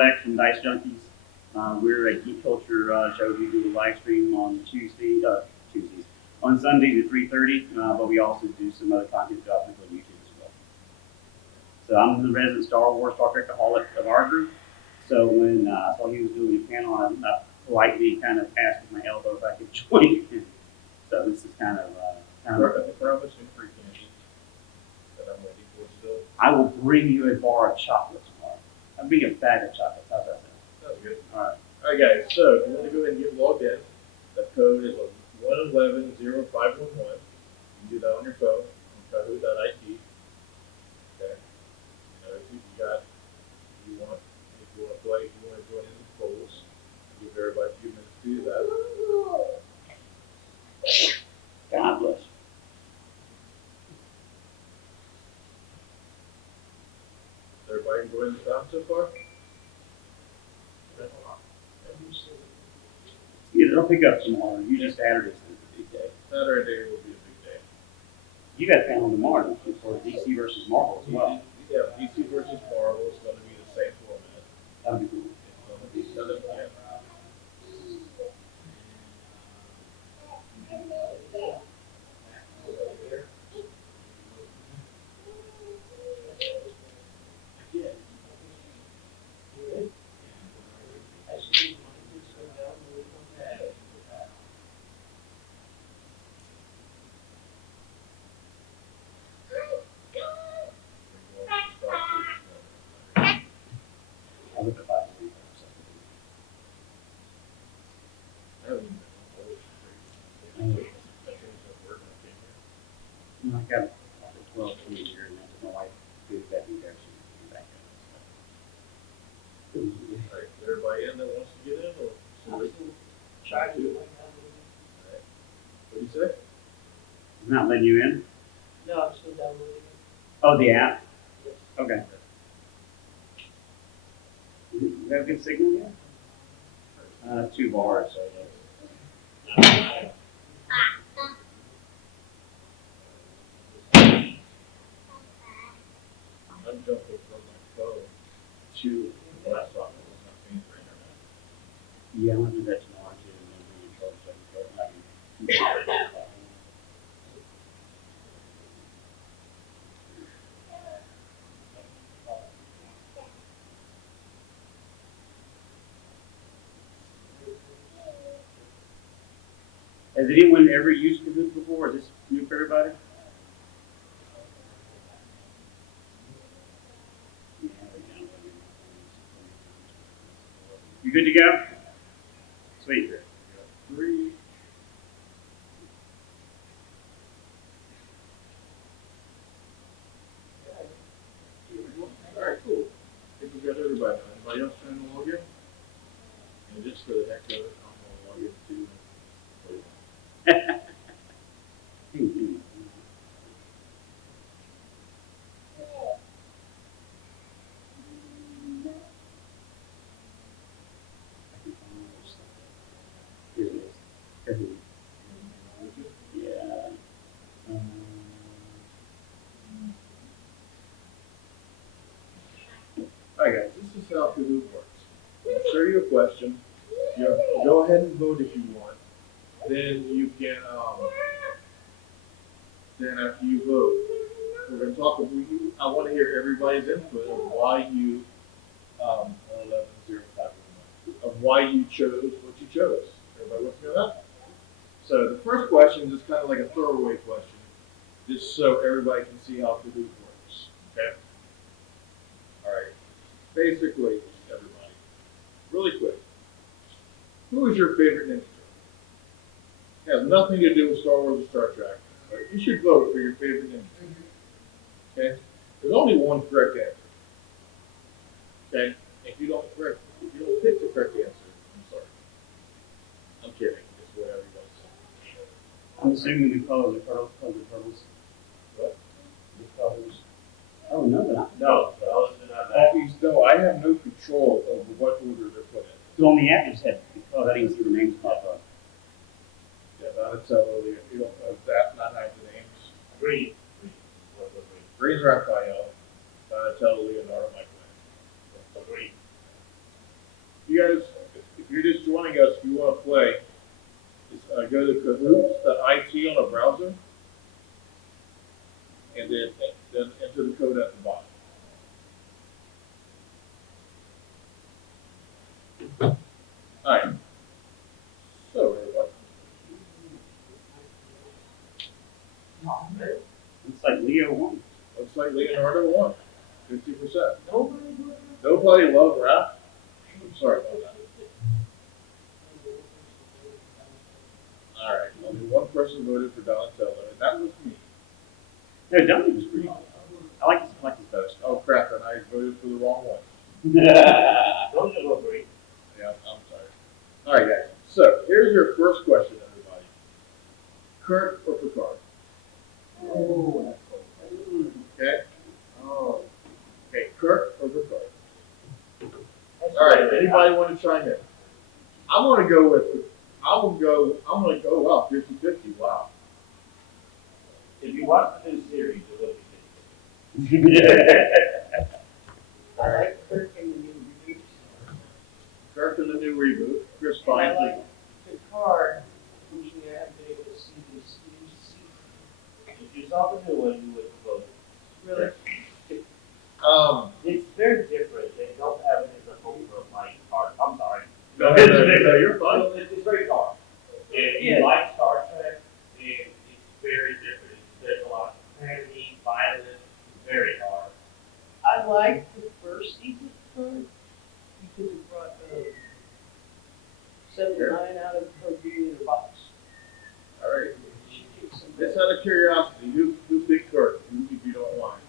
X from Dicejunkies. We're a geek culture show. We do a live stream on Tuesdays, on Sundays at 3:30, but we also do some other content drops on YouTube as well. So I'm the resident Star Wars, Star Trek-aholic of our group. So when I saw he was doing a panel, I politely kind of asked with my elbow if I could join him. So this is kind of promising free candy that I'm waiting for still. I will bring you a bar of chocolate tomorrow. I'll bring you a bag of chocolate. How's that sound? Sounds good. All right. All right, guys. So if you want to go ahead and get logged in, the code is 1110511. You can do that on your phone on kahoot.it. Okay. If you want to play, if you want to join in the polls, give everybody a few minutes to do that. God bless. Everybody enjoying the time so far? Yeah, it'll pick up tomorrow. Usually Saturday's a big day. Saturday will be a big day. You got a panel tomorrow, don't you, for DC versus Marvel as well. Yeah, DC versus Marvel is going to be the same format. That'll be cool. It's going to be 7 p.m. I'll look at 5 I got 12, 20 years, and that's my wife goes back in there. She's back there. Alright, everybody in that wants to get in, or try to? Alright. What do you say? Not letting you in? No, I'm still downloading it. Oh, the app? Yes. Okay. You have a good signal yet? 2 bars. I'm jumping from my phone to the laptop. It's not paying for internet. Yeah, I'm gonna do that tomorrow too, and then we can charge them. Has anyone ever used Kahoot before? Is this new for everybody? You good to go? Sweet. 3. Alright, cool. I think we've got everybody. Anybody else trying to log in? And just for the heck of it, I'm going to log in too. Here it is. Kahoot. Yeah. Alright guys, this is how Kahoot works. I'll show you a question. You go ahead and vote if you want. Then you can, then after you vote, we're going to talk about, I want to hear everybody's input of why you, 11105, of why you chose what you chose. Everybody with me on that? So the first question is just kind of like a throwaway question, just so everybody can see how Kahoot works. Okay? Alright. Basically, everybody, really quick, who is your favorite Ninja Turtle? It has nothing to do with Star Wars or Star Trek. Right? You should vote for your favorite Ninja Turtle. Okay? There's only one correct answer. Okay? If you don't pick the correct answer, I'm sorry. I'm kidding. It's whatever you want to say. I'm assuming the colors are turtles. What? The colors. Oh, no, they're not. No, no, I have no control over what order they're put in. So on the app, you just have the colors. I didn't see the names pop up. Yeah, Donatello, you don't know that, not have the names. Green. Green's Raphael, Donatello, Leonardo, Michael. Green. Kahoot.it on a browser, and then enter the code at the bottom. All right. So, everybody. It's like Leo won. Looks like Leonardo won. 50%. Nobody would have. Nobody loved rap. I'm sorry about that. All right. Only one person voted for Donatello, and that was me. No, Donnie was pretty good. I like his boast. Oh crap! And I voted for the wrong one. Those are great. Yeah, I'm sorry. All right, guys. So here's your first question, everybody. Kirk or Picard? Oh, that's cool. Okay. Oh. Okay, Kirk or Picard? All right. Anybody want to chime in? I'm gonna go with. I'm gonna go. Wow, 50-50. Wow. If you watch the new series, it will be I like Kirk in the new reboot. Kirk in the new reboot. Chris And I Pine. like Picard, which we haven't been able to see this new season. If you saw the new one, you would vote. Really? It's very different. They don't have it as a hope for light part. I'm sorry. No, you're fine. Well, it's very dark. If you like Star Trek, then it's very different. There's a lot of tragedy, violence, very dark. I like the first season because it brought 7 or 9 out of her being in the box. All right. She kicked some Just out of curiosity, who picked Kirk? Who, if you don't mind?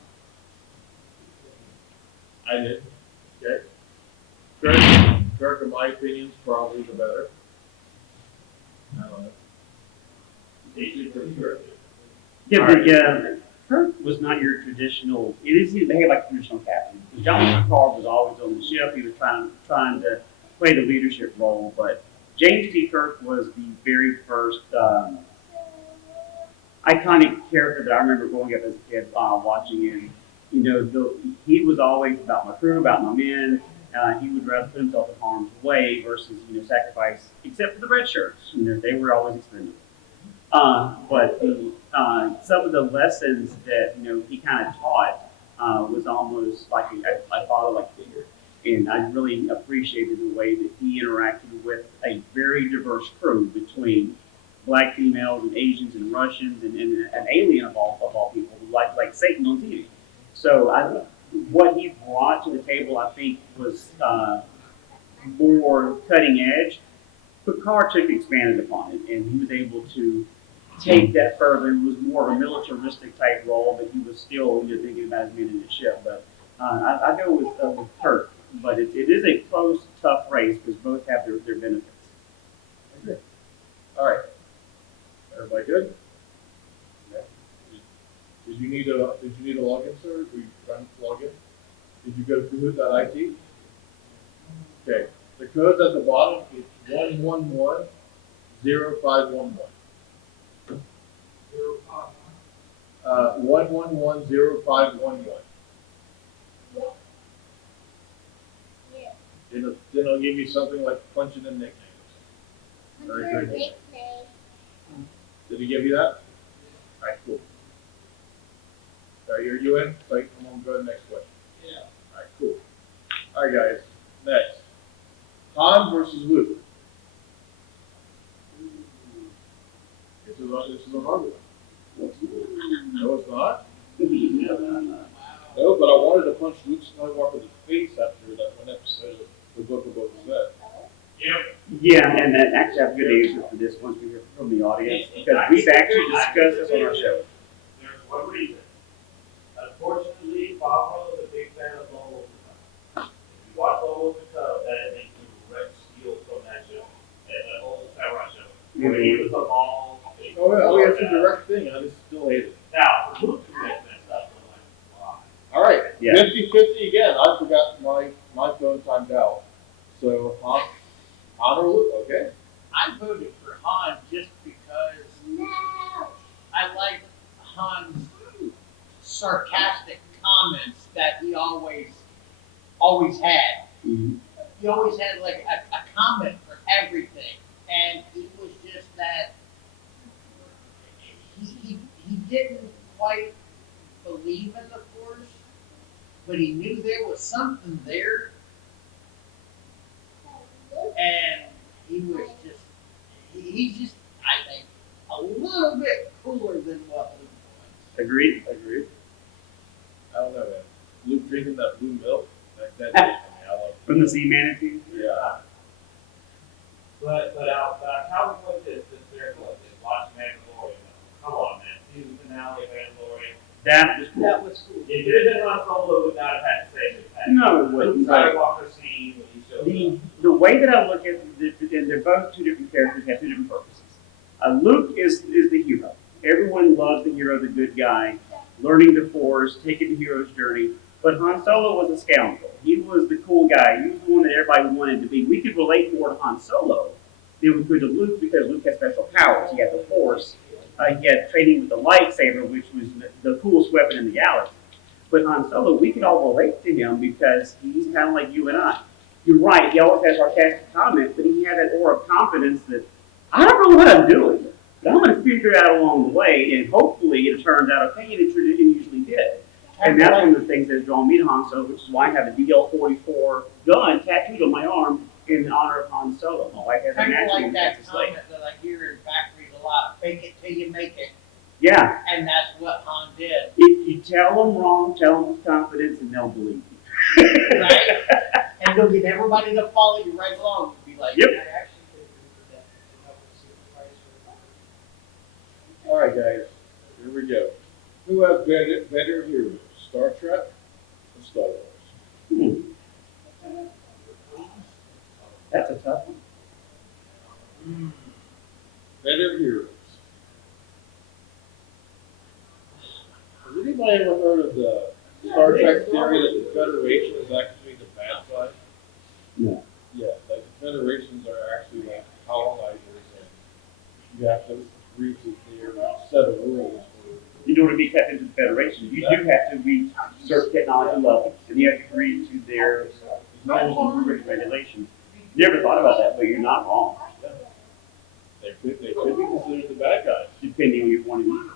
I did. Okay. Kirk, in my opinion, is probably the better. I don't know. Yeah, but yeah, Kirk was not your traditional. It is they had like a traditional captain. John Picard was always on the ship. He was trying to play the leadership role. But James T. Kirk was the very first iconic character that I remember growing up as a kid watching. And you know, he was always about my crew, about my men. He would rather put himself in harm's way versus sacrifice. Except for the red shirts, they were always expendable. But some of the lessons that he kind of taught was almost like a father-like figure, and I really appreciated the way that he interacted with a very diverse crew between black females and Asians and Russians and an alien of all people, like Satan on TV. So what he brought to the table, I think, was more cutting edge. Picard took expanded upon it, and he was able to take that further. It was more of a militaristic type role, but he was still thinking about his men in the ship. But I go with Kirk, but it is a close, tough race because both have their benefits. Okay. All right. Everybody good? Okay. Did you need a login, sir? Were you trying to log in? Did you go to Kahoot.it? Okay. The code's at the bottom. It's 1110511. 1110511. Then it'll give you something like punching in nicknames. Very good. Did he give you that? All right, cool. All right, you in? So I'm gonna go to the next question. Yeah. All right, cool. All right, guys. Next, Han versus Luke. This is a hard one. No, it's not. No, but I wanted to punch Luke Skywalker in the face after that one episode of the Book of Boba Fett. Yep. Yeah, and then actually I have a good answer for this once we hear from the audience because we've actually discussed this on our show. There's one reason. Unfortunately, Pablo is a big fan of Lone Wolf the Cub. If you watch Lone Wolf the Cub, that makes you direct steal from that show. That whole samurai show. Where he was a long. Oh yeah, it's a direct thing. I just still hate it. Now, for Luke to make messed up, I'm like, why? All right, Yeah. 50-50 again. I forgot my phone timed out. So Han or Luke? Okay. I voted for Han just because I like Han's sarcastic comments that he always had. Mhm. He always had like a comment for everything, and he was just that didn't quite believe in the Force, but he knew there was something there, and he was just, he's just, I think, a little bit cooler than what Luke was. Agreed. I don't know, man. Luke drinking that blue milk, that did it for me. I love it. From the sea manatee. Yeah. But how was this miracle like this? Watch Mandalorian. Come on, man. Season finale of Mandalorian. That was cool. That was cool. It could have been on Solo would not have had to say it. No, it wouldn't. Luke Skywalker scene when he showed up. The way that I look at it, and they're both two different characters, have two different purposes. Luke is the hero. Everyone loves the hero, the good guy, learning the Force, taking the hero's journey. But Han Solo was a scoundrel. He was the cool guy. He was the one that everybody wanted to be. We could relate more to Han Solo than we could to Luke because Luke has special powers. He had the Force. He had training with the lightsaber, which was the coolest weapon in the galaxy. But Han Solo, we could all relate to him because he's kind of like you and I. You're right. He always has sarcastic comments, but he had that aura of confidence that I don't know what I'm doing, but I'm going to figure it out along the way, and hopefully it turns out okay, and it usually did. And that's one of the things that has drawn me to Han Solo, which is why I have a DL-44 gun tattooed on my arm in honor of Han Solo. My wife has an Kind of actual like that Texas Lake. comment that I hear in factories a lot, fake it till you make it. Yeah. And that's what Han did. If you tell them wrong, tell them with confidence, and they'll believe you. Right? And you'll get everybody to follow you right along and be like, Yep. I actually could agree with that. Help us see the price for All right, guys. Here we go. Who has better heroes, Star Trek or Star Wars? That's a tough one. Better heroes. Has anybody ever heard of the Star Trek theory that the Federation is actually the bad side? No. Yeah, like the Federations are actually like colonizers, and you have to agree to their set of rules. In order to be kept into the Federation, you do have to reach certain technology levels, and you have to agree to their rules and regulations. Never thought about that, but you're not wrong. They could be considered the bad guys. Depending on your point of view.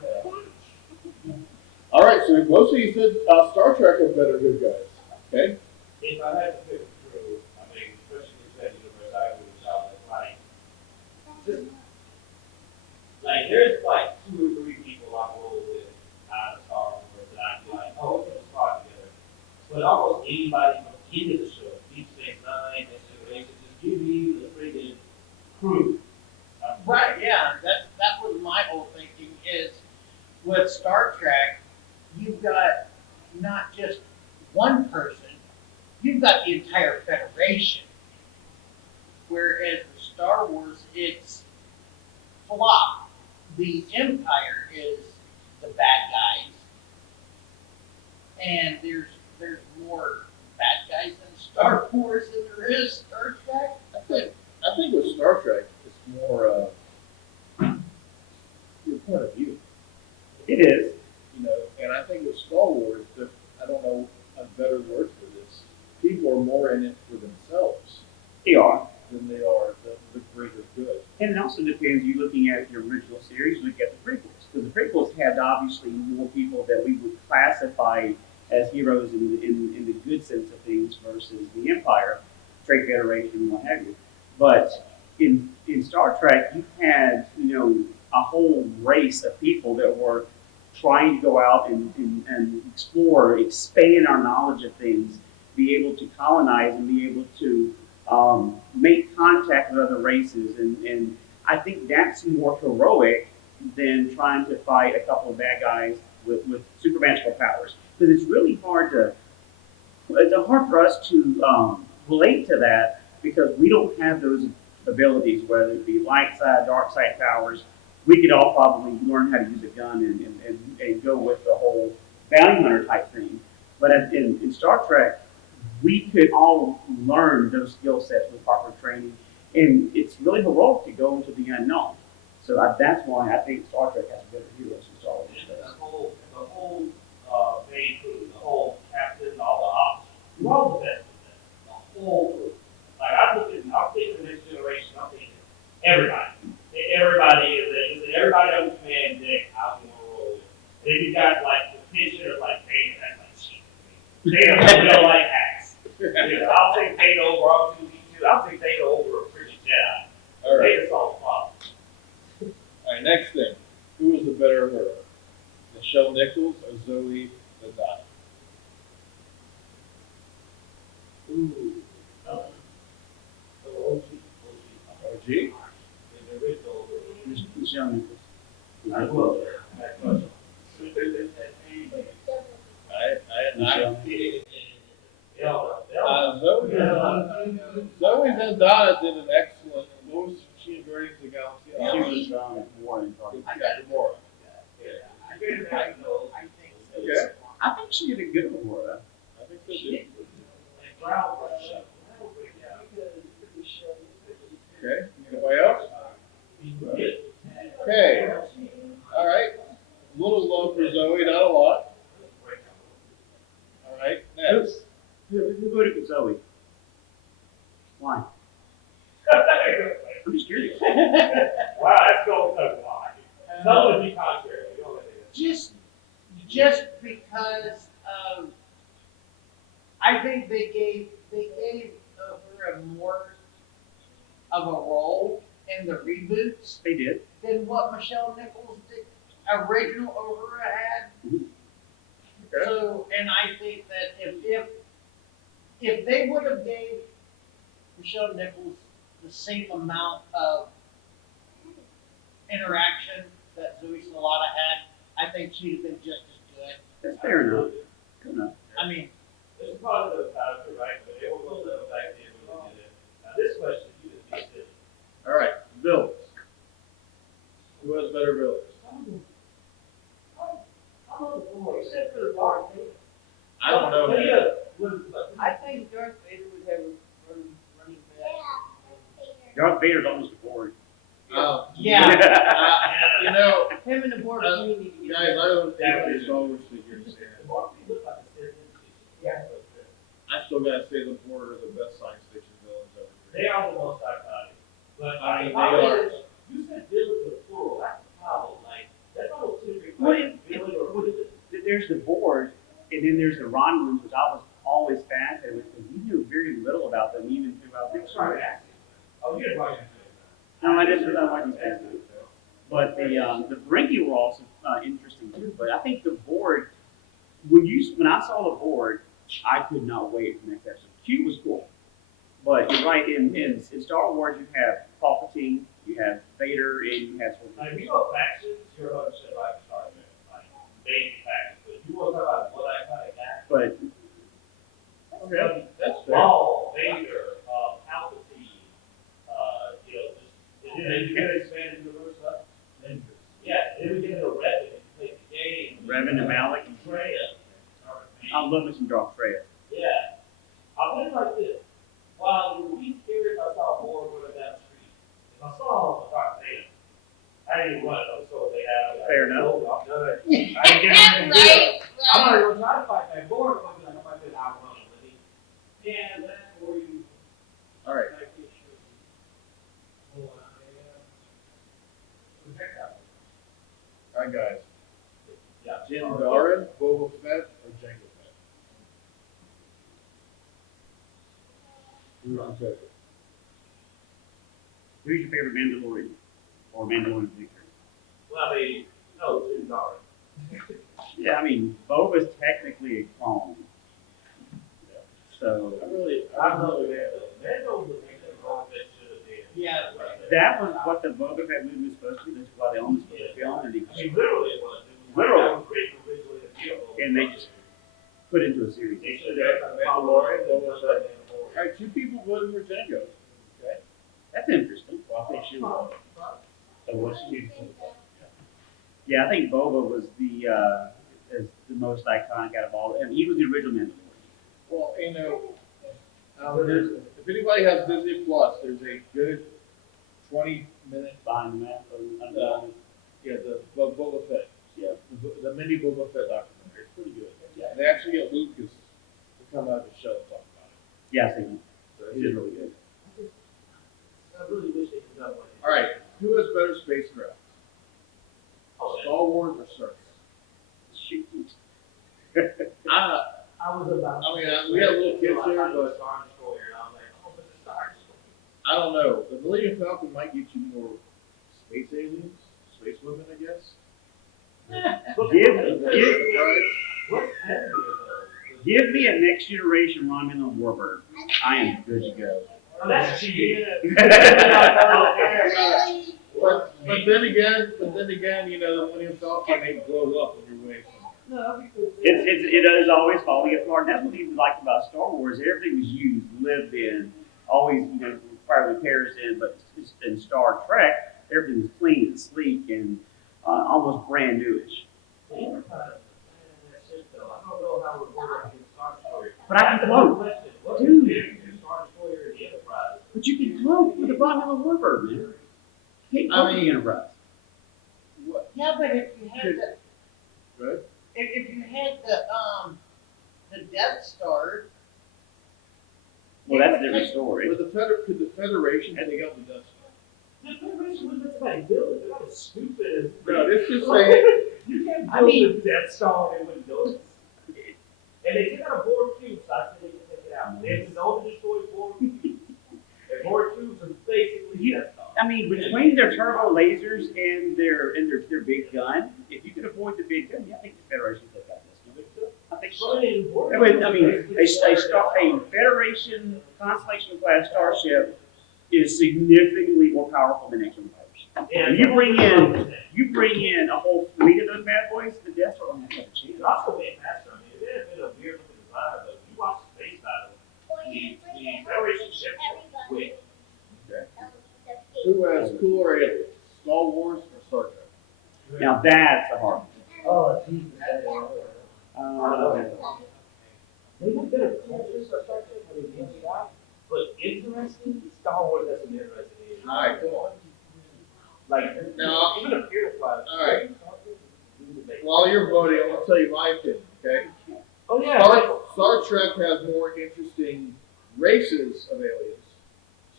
All right, so most of you said Star Trek has better good guys. Okay. If I had to pick a crew, I mean, especially in that universe, I would like there's like 2 or 3 people I roll with out of Star Wars that I'd be like, oh, we can talk together. But almost anybody from into the show, Deep Space Nine, Next Generation, just give me the friggin' crew. right, yeah, that was my whole thinking is with Star Trek, you've got not just one person, you've got the entire Federation. Whereas with Star Wars, it's flop. The Empire is the bad guys, and there's more bad guys in Star Wars than there is Star Trek. I think with Star Trek, it's more your point of view. It is. You know, and I think with Star Wars, I don't know a better word for this. People are more in it for themselves They are. than they are the greater good. And it also depends, you're looking at the original series, look at the prequels. Because the prequels had obviously more people that we would classify as heroes in the good sense of things versus the Empire, Trade Federation, what have you. But in Star Trek, you had, a whole race of people that were trying to go out and explore, expand our knowledge of things, be able to colonize and be able to make contact with other races. And I think that's more heroic than trying to fight a couple of bad guys with supernatural powers. Because it's really hard for us to relate to that because we don't have those abilities, whether it be light side, dark side powers. We could all probably learn how to use a gun and go with the whole bounty hunter type thing. But in Star Trek, we could all learn those skill sets with proper training. And it's really heroic to go into the unknown. So that's why I think Star Trek has better heroes than Star Wars The does. whole main crew, the whole captain, all the ops, we're all the best of them. The whole crew. Like I'm thinking the Next Generation, I'm thinking everybody. Everybody on the command deck, I want to roll with. They don't like hacks. I'll take Data over R2D2. I'll take Data over a freaking Jedi. All right. Data solves problems. All right, next thing. Who is the better hero? Michelle Nichols or Zoe Zadai? Ooh. OG. OG? The original. Michelle Nichols. I will. Next question. Michelle. Zoe Zadai did an excellent. What was she in Guardians of the Galaxy? She was more in charge. Gamora. I think so. Okay. I think she did a good Aurora. I think so too. Okay. Anybody else? Okay. All right. A little love for Zoe, not a lot. All right. Next. Who voted for Zoe? Why? I'm just curious. Wow, that's going so wide. Some would be contrary. You know what it is. Just because I think they gave her a more of a role in the reboots They did. than what Michelle Nichols did original Aurora had. Okay. So, and I think that if they would have gave Michelle Nichols the same amount of interaction that Zoe Salata had, I think she'd have been just as good. That's fair enough. Good enough. I mean, There's a positive about it, right? But it will go back to when we did it. Now, this question, you just need to. All right. Villains. Who has better villains? Except for the bar. I don't know. Man. I think Darth Vader would have a running back. Darth Vader's almost a board. yeah. You know, Him and the board really need to get Guys, I don't think there's Star Wars figures here. I still gotta say the Board are the best science fiction villains ever They created. are the most iconic. But I mean, the problem they are. is, you said villains are plural. That's the problem. Like, that's almost two different Well, questions. Villain or villain. There's the board, and then there's the Romulans, which I was always fascinated with because we knew very little about them even throughout the story. Oh, you're right. No, I didn't know what these guys did. But the Ferengi were also interesting too. But I think the board, when I saw the board, I could not wait for the next episode. Q was cool, but you're right. In Star Wars, you have Palpatine, you have Vader, and you have. Like, if you know factions, you're 100% right. Sorry, man. Like, main factions. But if you want to talk about what I kind of got, But Okay, that's fair. Maul, Vader, Palpatine, you know, just, and then you get expanded universe stuff. And yeah, then we get into Revan and play the game. Revan and Malik. Freya. I love me some Darth Freya. Yeah. I'll put it like this. While it would be scary if I saw more running down the street, if I saw a Darth Vader, I didn't even run. I'm so they have. Like, Fair enough. oh, I'm done. I didn't get anything to do. I'm not even trying to fight that board. I'm like, I said, I run. Yeah, that's where you. All right. Like, it should be. Oh, All right, guys. yeah. Jin Djarin, Boba Fett, or Jango Fett? Who's your favorite? Who's your favorite Mandalorian or Mandalorian victor? Well, I mean, no, it's sorry. Yeah, I mean, Boba's technically a clone. So I love it. Mando was the wrong that should have been. Yeah. that was what the Boba Fett movie was supposed to be. That's why they almost put the film, and I mean, literally it was. It was Literally. Like, that was written originally to be a whole and they just put it into a series. They should Okay, have Mandalorian, Boba Fett. All right, two people voted for Jango. Okay. That's interesting. Well, I think she won. So what's she? Yeah, I think Boba was is the most iconic out of all. And he was the original Mandalorian. Well, you know, if anybody has Disney Plus, there's a good 20-minute, Behind the map. the Boba Fett, the mini Boba Fett documentary. It's pretty good. Yeah. They actually get Lucas to come out of the show and talk about it. Yeah, I see him. So He did really good. I really wish they could have one. All right, who has better spacecraft? Oh, Star Wars or Star Wars? Shoot. I was about. I mean, we had little kids there, but Star Destroyer, and I was like, oh, but the Star Destroyer. I don't know. The Millennium Falcon might get you more space aliens, space women, I guess. Give me a next generation Romulan warbird. I am good to go. Oh, that's cheating. But then again, you know, the Millennium Falcon may blow up on your way. No, because. It is always falling apart. That's what we liked about Star Wars. Everything was used, lived in, always, you know, required repairs in. But in Star Trek, everything was clean and sleek and almost brand newish. I don't know how it works in Star Destroyer. But I can float. What Dude. is Star Destroyer and the Enterprise? But you can float with a Romulan warbird, man. You can't float with the Enterprise. What? Yeah, but if you had the, Right? if you had the Death Star. Well, that's a different story. Could the Federation take out the Death Star? The Federation wouldn't let somebody build it. They're not as stupid as. No, it's just saying. You can't I build mean- the Death Star and they wouldn't build it. And they took out a board cube, so I said they can take it out. They have to know to destroy board cubes. And board cubes are basically You- Death Star. I mean, between their turbo lasers and their big gun, if you could avoid the big gun, yeah, I think the Federation took out this one. I think so. Well, it is board I mean, cubes. a Federation Constellation class starship is significantly more powerful than X-Wing fighters. And You bring in a whole fleet of those bad boys, the Death Star won't have a chance. It also made faster. I mean, if it had been a weird looking design, but you watch the space battle, the Federation ships were quick. Who has cooler aliens? Star Wars or Star Trek? Now that's a hard one. Oh, Jesus. They have better cultures or something, I mean, in shot, but interesting, Star Wars has some interesting. Alright, come on. Like, Now- even a purified. Alright. While you're voting, I'm gonna tell you my opinion, okay? Oh, yeah. Star Trek has more interesting races of aliens.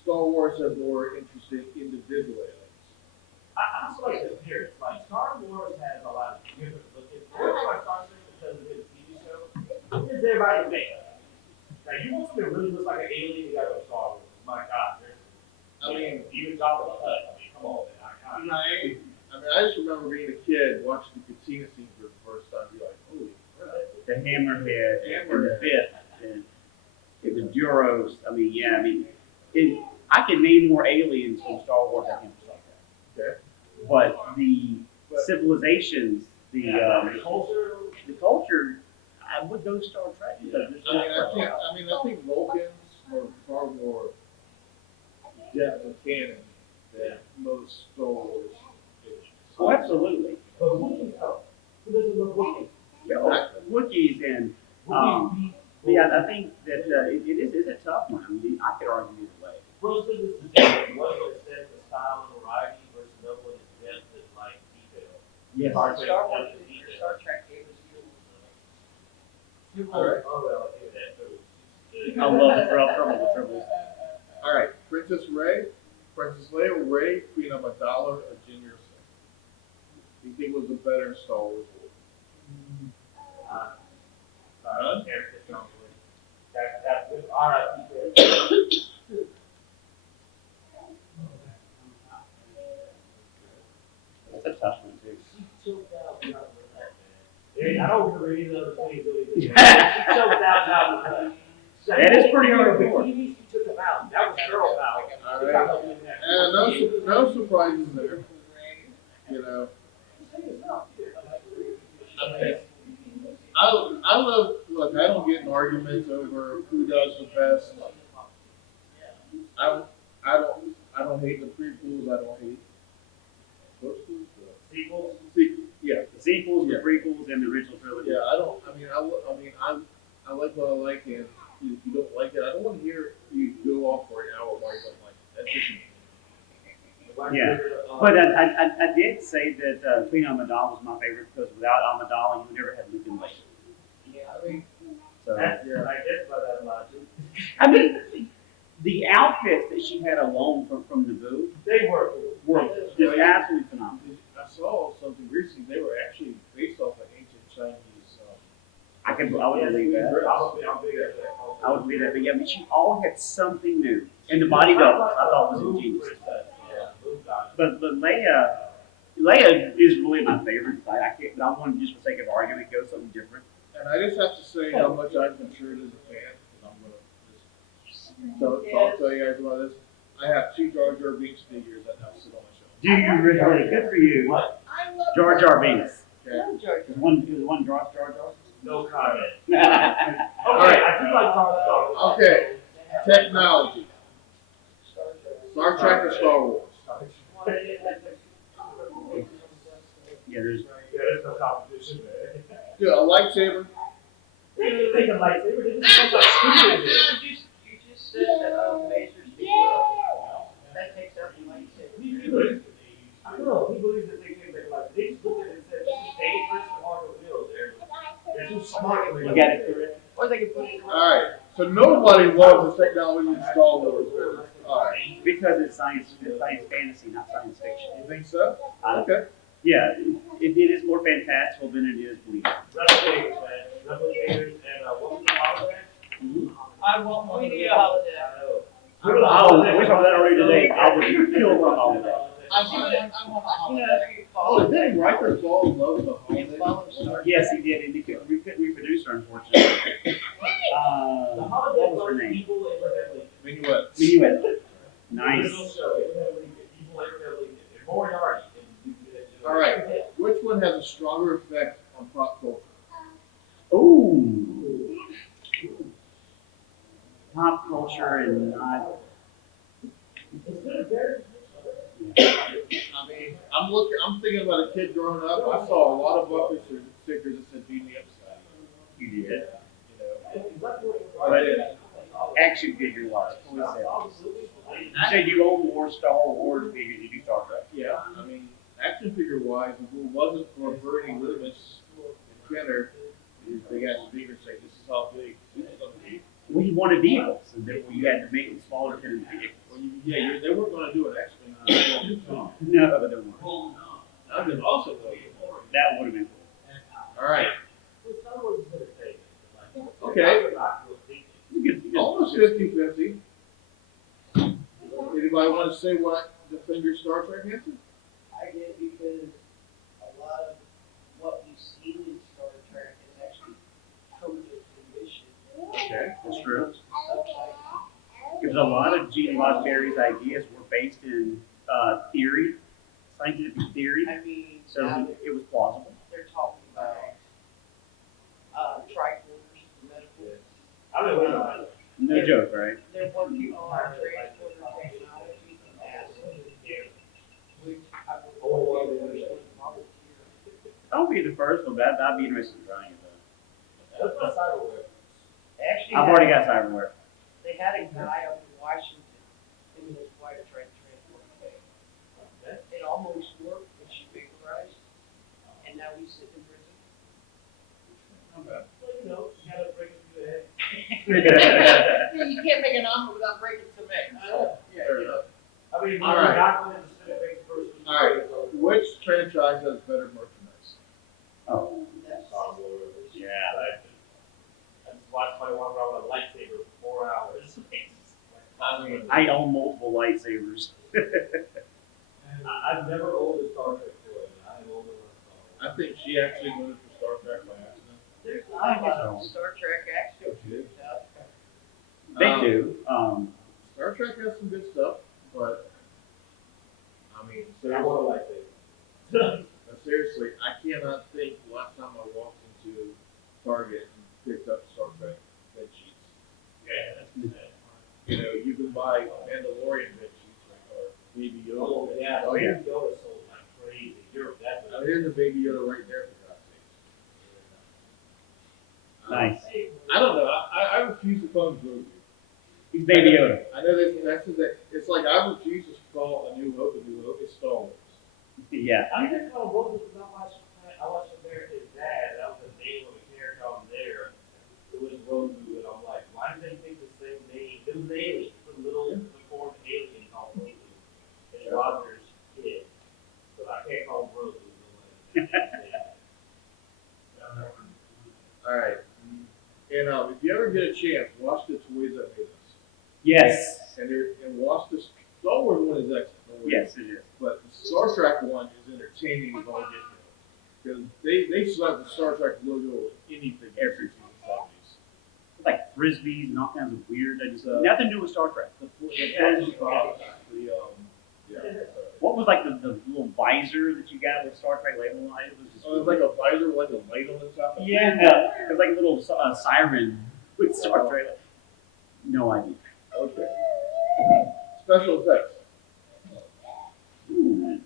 Star Wars has more interesting individual aliens. I also like the appearance. Like, Star Wars has a lot of different looking. That's why Star Trek, because of the TV show, it's everybody's makeup. Now, you want something that really looks like an alien, you gotta go Star Wars. My God. I mean, even Jabba the Hutt. I mean, come on, man. right? I mean, I just remember being a kid watching the Katina scene for the first time, be like, holy crap. The Hammerhead, and the Fifth, and the Duros. I mean, yeah, I can name more aliens from Star Wars than I can from Star Trek. Okay. But the civilizations, the culture, I would go Star Trek because there's I think Vulcans are far more depth of canon than most Star Wars editions. Oh, absolutely. But Wookiees, who doesn't look Wookiee? Yeah, Wookiees and yeah, I think that it is a tough one. I mean, I could argue either way. Well, this is the thing. One that says the style and variety versus another one is depth and like detail. Yes. Star Trek Star Wars, has the detail. Star Trek gave us you. All right. Oh, well, I do that too. I love the trouble. All right, Princess Leia, Rey, Queen Amidala, or Jyn Erso? Do you think was a better Star Wars movie? None? That's good. All right. That's a tough one too. I don't read other things. She choked out Jabba. That is pretty hardcore. She took him out. That was girl power. All right. And no surprises there. You know, I mean, I love. Look, I don't get in arguments over who does the best. I don't hate the prequels. I don't hate Sequels. yeah, The sequels, Yeah. the prequels, and the original trilogy. yeah. I like what I like, and if you don't like it, I don't want to hear you go off for an hour why you don't like it. That's just Yeah. But I did say that Queen Amidala was my favorite because without Amidala, you would never have Luke and Leia. Yeah, I mean, So that's, I guess by that logic. I mean, the outfits that she had alone from Naboo They were cool. were just absolutely phenomenal. I saw something recently. They were actually based off an ancient Chinese. I I would believe that. I'm big at that. I would believe that. But yeah, but she all had something new. And the body doubles, I thought was ingenious. But Leia is really my favorite. I can't, but I want just for sake of argument, go something different. And I just have to say how much I've matured as a fan. And I'm gonna just tell you guys about this. I have 2 Jar Jar Binks figures that now sit on my shelf. Do you really? Good for you. What? I love Jar Jar Binks. Okay. Is one Jar Jar? No comment. Jar? Okay, I do like talking about. Okay. Technology. Star Trek or Star Wars? Yeah, there's. There's no competition there. Yeah, a lightsaber. They didn't think of lightsaber. They just think like stupid. You just said that lasers people. That takes out the lightsaber. I don't know. He believes that they can make like they just looked at it and said this is dangerous and hard to build. They're too smart. You got it correct. Or they can put it. Alright. So nobody loves the technology in Star Wars. Alright. Because it's science fantasy, not science fiction. You think so? Okay. Yeah, it is more fantastical than it is believable. Replicators, man. Replicators and what was the hologram? I want one of the holiday. I know. Oh, we talked about that already today. I would kill for all of that. I want a You know, holiday. if you Oh, follow didn't Riker fall in love with the and holiday? follow Star Yes, he did, and we couldn't reproduce her, unfortunately. The What hologram was her was name? evil Abraham Lincoln. Minuet. Minuet. Nice. Original show, Abraham Lincoln, evil Abraham Lincoln, and Moriarty. Alright. Which one has a stronger effect on pop culture? Ooh. Pop culture and not. It's been a very. I mean, I'm thinking about a kid growing up. I saw a lot of bumper stickers that said "Beat me up, Scotty." You did. You know. But action figure wise, you said you own more Star Wars figures than you do Star Trek. Yeah. I mean, action figure wise, if it wasn't for Bernie Loomis and Kenner, they got figures say this is how big this is gonna be. Well, you wanted vehicles, and therefore you had to make them smaller than vehicles. Well, they weren't gonna do an X-Men. No, they weren't. That'd been awesome though. That would have been cool. All right. Okay. Okay. Good. Almost 50-50. Anybody want to say what defend your Star Trek answer? I get because a lot of what we've seen in Star Trek is actually come to fruition. Okay. That's true. Stuff like Because a lot of Gene Roddenberry's ideas were based in theory, scientific theory, I mean, so now it was plausible. they're talking about tricorders for medical. I mean, wait a minute. No joke, right? They're working on transporter technology from NASA, which I would Don't be the first one, but I'd be interested in trying it though. That's my cyberware. Actually, I've already got cyberware. they had a guy up in Washington in his flight transporter thing. It almost worked when she vaporized, and now he's sitting in prison. Well, you know, you gotta break it through the head. You can't make an omelet without breaking some eggs. Fair enough. I mean, All you're right. not going to spin it first. All right. Which franchise has better merchandise? Oh, That's Star Wars. yeah. I just watched my one around with a lightsaber for 4 hours. I mean, I own multiple lightsabers. I've never owned a Star Trek toy, and I own one of Star I think she actually voted for Star Trek by accident. There's not a lot of Star Trek action She did. stuff. They do. Star Trek has some good stuff, but I mean, Wars. I want a lightsaber. seriously, I cannot think the last time I walked into Target and picked up Star Trek bed sheets. Yeah, that's it. You know, you can buy Mandalorian bed sheets or Baby Yoda. Oh, yeah. Oh, yeah. Yoda sold like crazy. You're that Now, here's a Baby Yoda right there for God's sake. Nice. I don't know. I refuse to call him Grogu. He's Baby Yoda. I know it's like I refuse to call A New Hope. It's Star Wars. Yeah. I didn't know what was I watched American Dad. That was the name of the character on there. It was Grogu, and I'm like, why did they pick the same name? It was an alien, it's a little deformed alien called Grogu. It's Roger's kid, so I can't call him Grogu. All right. chance, watch the Toys That Made Us. Yes. And watch this. Star Wars one is excellent. Don't worry. Yes, it is. But the Star Trek one is entertaining as all get go. Because they slapped the Star Trek logo on anything every 70s. Like frisbees and all kinds of weird. They just nothing to do with Star Trek. What was like the little visor that you got with Star Trek label on it? It was just Oh, it was like a visor with like a light on the top. yeah, it was like a little siren with Star Trek. No idea. Okay. Special effects. Ooh.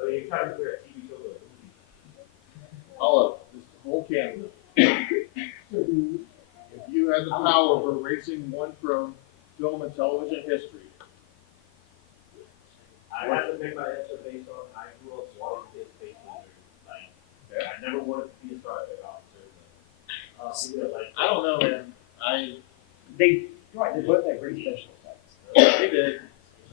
Oh, you're trying to figure out TV show. All of it. This whole camera. If you had the power of erasing one from film and television history, I have to make my answer based on I grew up watching this space wizard. Like, I never wanted to be a Star Trek officer. But, like, I don't know, man. They both had great special effects. They did.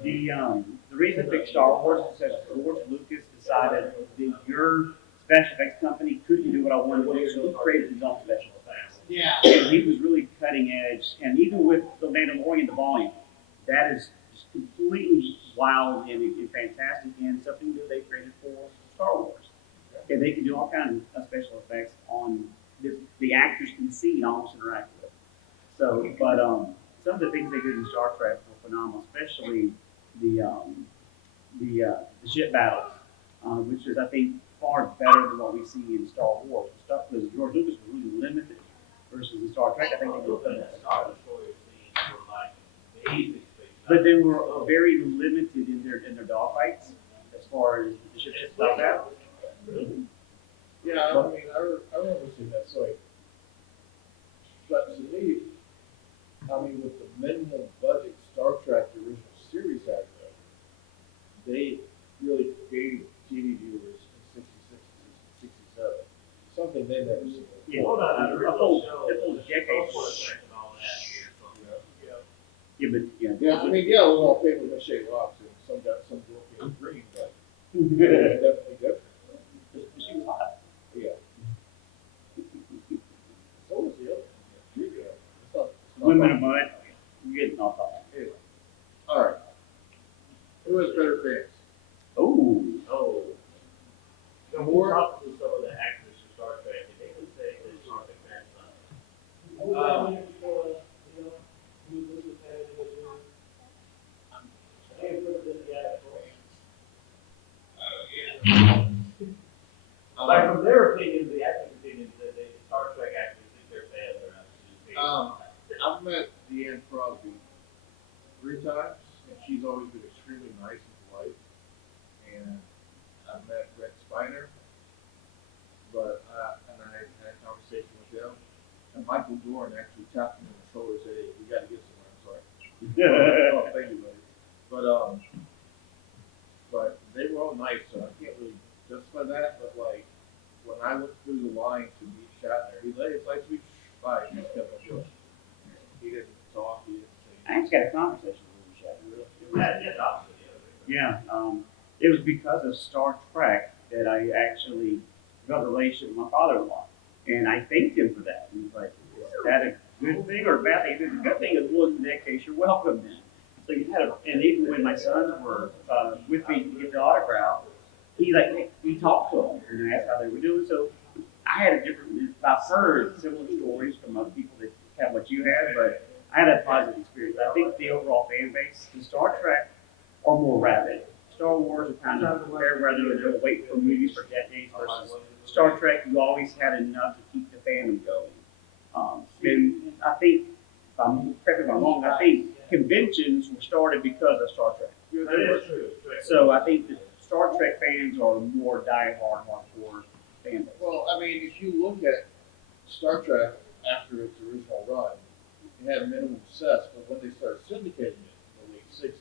The reason I picked Star Wars is because George Lucas decided that your special effects company couldn't do what I wanted to do, so he created his own special effects. Yeah. And he was really cutting edge, and even with the Mandalorian, the volume, that is just completely wild and fantastic, and something that they created for Star Wars. And they can do all kinds of special effects on the actors can see and almost interact with. So, but some of the things they did in Star Trek were phenomenal, especially the ship battles, which is I think far better than what we see in Star Wars. Stuff because George Lucas was really limited versus in Star Trek. I think they were better. But they were very limited in their dogfights as far as the ships and stuff out. Yeah, I mean, I remember seeing that site. But to me, I mean, with the minimum budget Star Trek, the original series had, they really gave TV viewers in 66 and 67 something they never seen. Yeah, Hold on, a whole decade. Yeah, but yeah. Yeah, I mean, yeah, it was all paper mache rocks and some got some broken green, but definitely different. She was hot. Yeah. So was the other. It's not Women of mud. You're getting off that. Anyway. All right. Who has better fans? Oh. Oh. The more talk to some of the actors from Star Trek, and they would say that Star Trek fans suck. Like from their opinions, the actors' opinions, that they Star Trek actors think their fans are absolutely fans. I've met Deanne Crosby 3 times, and she's always been extremely nice and polite. And I've met Brett Spiner, but and I had a conversation with them. And Michael Dorn actually tapped me on the shoulder and said, "Hey, we got to get somewhere." I'm sorry. Oh, thank you, buddy. But they were all nice, so I can't really justify that. But like when I went through the line to meet Shatner, he's like, "It's nice to meet you." Bye. He just kept on going. He didn't talk. He didn't say. I actually had a conversation with Shatner. Yeah, Yeah, it was because of Star Trek that I actually developed a relationship with my father-in-law, and I thanked him for that. And he's like, "Is that a good thing or a bad thing?" The good thing is, well, in that case, you're welcome then. So you had and even when my sons were with me to get the autograph, he talked to them and asked how they were doing. So I had I've heard similar stories from other people that have what you had, but I had a positive experience. I think the overall fan base, the Star Trek are more rabid. Star Wars are kind of there rather than wait for movies for decades versus Star Trek, you always had enough to keep the fandom going. And I think, correct me if I'm wrong, I think conventions were started because of Star Trek. that is true. So I think that Star Trek fans are more diehard, hardcore fan base. Well, I mean, if you look at Star Trek after its original run, it had minimum success, but when they started syndicating it in the late 60s,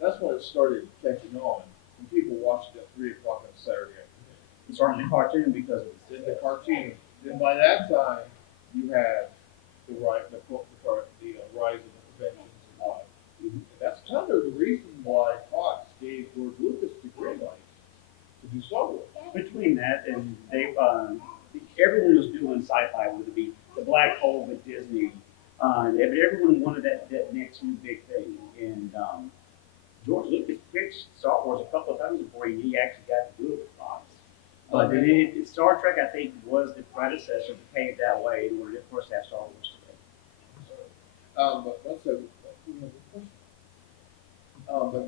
that's when it started catching on, and people watched it at 3 o'clock on Saturday afternoon. It started the cartoon because of Then the cartoon. Then by that time, you had the rise of the conventions and all. And that's kind of the reason why Fox gave George Lucas the green light to do Star Wars. between that and they, everyone was doing sci-fi with the wanted that next new big thing. And George Lucas pitched Star Wars a couple of times before he actually got to do it with Fox. But then Star Trek, I think, was the predecessor to pave that way in order, of course, to have Star Wars today. But let's say, but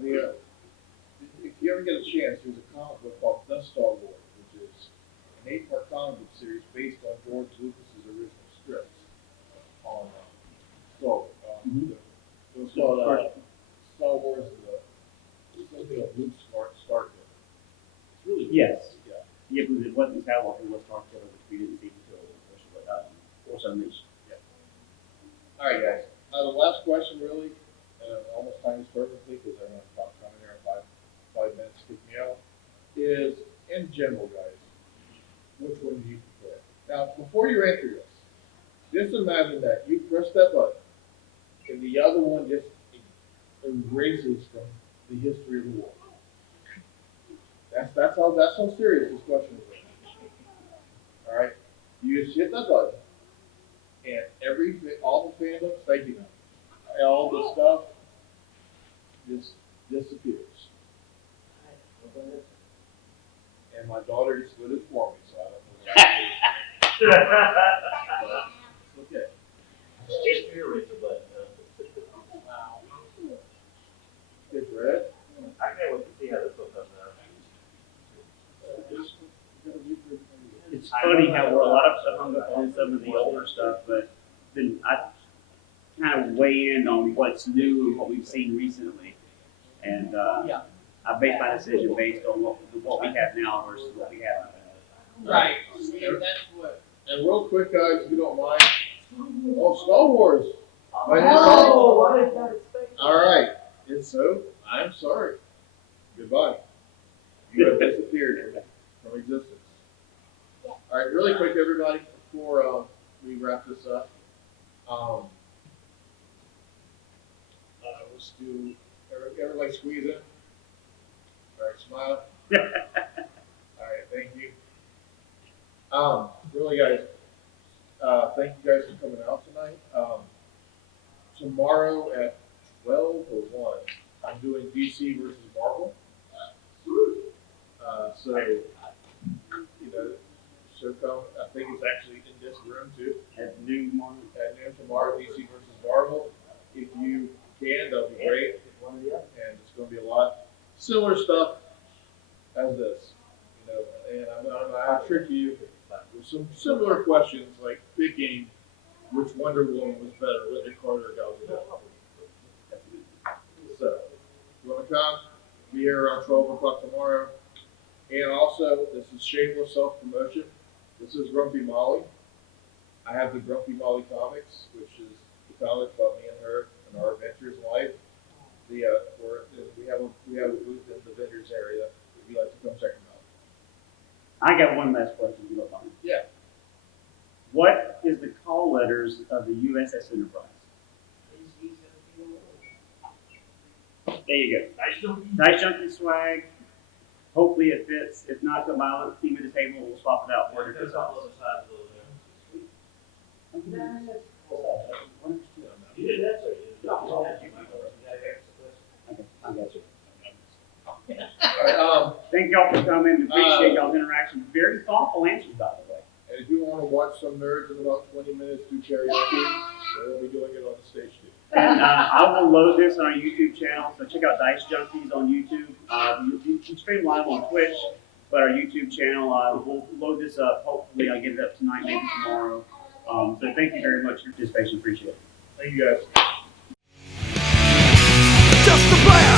if you ever get a chance, there's a comic book called The Star Wars, which is an 8-part comic book series based on George Lucas's original scripts on Star Wars. It was called Star Wars, something of Luke Starkiller. It's really good. Yes. Yeah. Yeah, because it wasn't Skywalker, it was Star Killer, which we didn't see until Force Unleashed. All right, guys. The last question, really, almost times perfectly because I'm going to stop coming here in five minutes to kick me out, is in general, guys, which one do you prefer? Now, before you answer this, just imagine that you press that button and the other one just erases from the history of the world. That's how serious this question is. All right, you just hit that button, and all the fandoms, thank you, all the stuff just disappears. And my daughter just lit it for me, so I don't know what I do. But it's okay. Just erase the button. Wow. It's red. I can't wait to see how this one comes out. It's funny how we're a lot of stuff hung up on some of the older stuff, but then I kind of weigh in on what's new and what we've seen recently. And Yeah. I base my decision based on what we have now versus what we have. Right. See, that's what. And real quick, guys, if you don't mind. Oh, Star Wars. Oh, what did I expect? All right. It's so. I'm sorry. Goodbye. You have disappeared from existence. All right, really quick, everybody, before we wrap this up. Let's do. Everybody squeeze in. All right, smile. All right, thank you. Really, guys, thank you guys for coming out tonight. Tomorrow at 12 or 1, I'm doing DC versus Marvel. So, so come. I think it's actually in this room too. At noon tomorrow. At noon tomorrow, DC versus Marvel. If you can, that'll be great. And it's going to be a lot similar stuff as this. And I'll trick you with some similar questions like picking which Wonder Woman was better, Whitney Carter or Gal Gadot. So, if you want to come, be here around 12 o'clock tomorrow. And also, this is shameless self-promotion. This is Grumpy Molly. I have the Grumpy Molly comics, which is the comic about me and her and our adventures in life. We have a booth in the vendors area. If you'd like to come check them out. I got one last question, if you don't mind. Yeah. What is the call letters of the USS Enterprise? There you go. Dicejunkies swag. Hopefully it fits. If not, come by, let's see me at the table. We'll swap it out for it. There's all the sides over there. You didn't answer. Okay, I got you. All right, Thank y'all for coming. Appreciate y'all's interaction. Very thoughtful answers, by the way. and if you want to watch some nerds in about 20 minutes do karaoke, we'll be doing it on the stage too. And I will load this on our YouTube channel, so check out Dicejunkies on YouTube. You can stream live on Twitch, but our YouTube channel, we'll load this up. Hopefully I'll get it up tonight, maybe tomorrow. So thank you very much for your participation. Appreciate it. Thank you guys. Just a blast.